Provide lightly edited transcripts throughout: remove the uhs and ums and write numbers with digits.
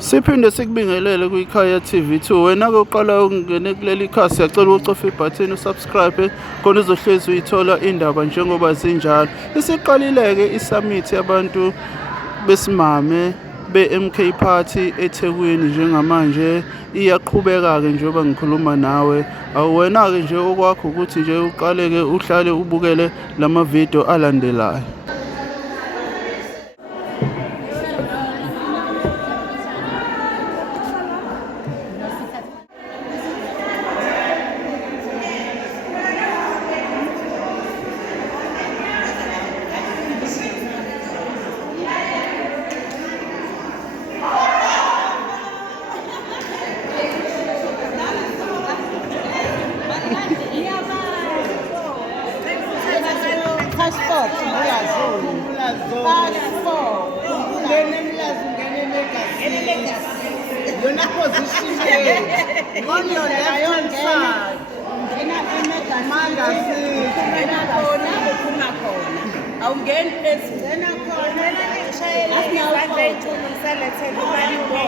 Siphinde sikubingelele kwiKhaya TV2. Wena-ke uqala ukungena kuleli khasi, siyacela ucofa ibhathini usubscribe khona uzohlezi uyithola indaba njengoba zinjalo. Isiqalile-ke isamithi yabantu besimame be-MK Party eThekwini njengamanje iyaqhubeka-ke njengoba ngikhuluma nawe. Awuwena-ke nje okwakho ukuthi nje uqale-ke uhlale ubukele lamavidiyo alandelayo. Passport, passport. You're not positioned on your left side. Awungeni phezulu khona shayela izandla eziqhumisa lethele yebo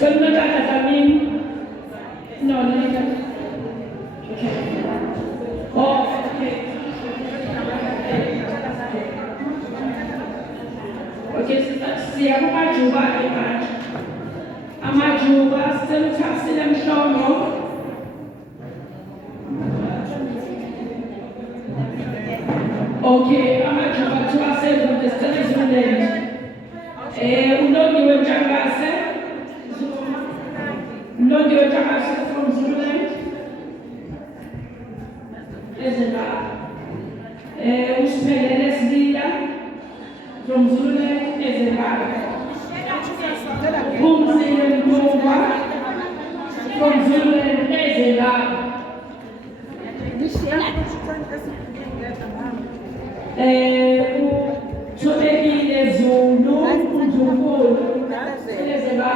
Don't know that I mean. No. Okay. Oh, okay. Okay, siyabonga amajuba manje. Amajuba sithasile emhlomo. Okay, amajuba tuwasenza desicela izululand. Unongiwe Ntshangase. Unongiwe Ntshangase from Zululand. Ezela. Usiphelele Sibila from Zululand Ezela. Umzile Mtumba from Zululand Ezela. Thobekile Zulu uNdlunkulu Ezela.